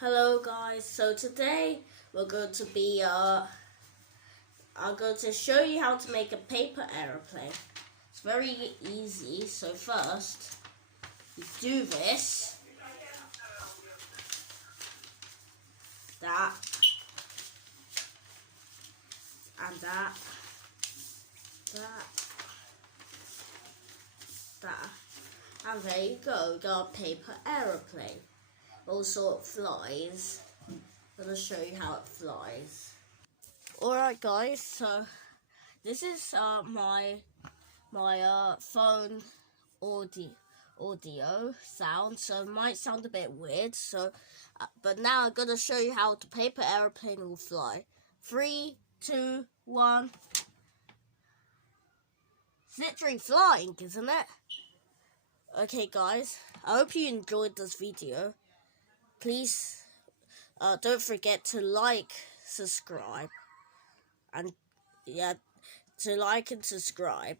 Hello guys, so today we're going to be I'm going to show you how to make a paper aeroplane. It's very easy. So first you do this, that, and that, and there you go, got a paper aeroplane. Also it flies. I'm going to show you how it flies. Alright guys, so this is my phone audio sound, so it might sound a bit weird, so but now I'm gonna show you how the paper aeroplane will fly. 3, 2, 1. It's literally flying, isn't it? Okay guys, I hope you enjoyed this video. Please don't forget to like, subscribe, and to like and subscribe.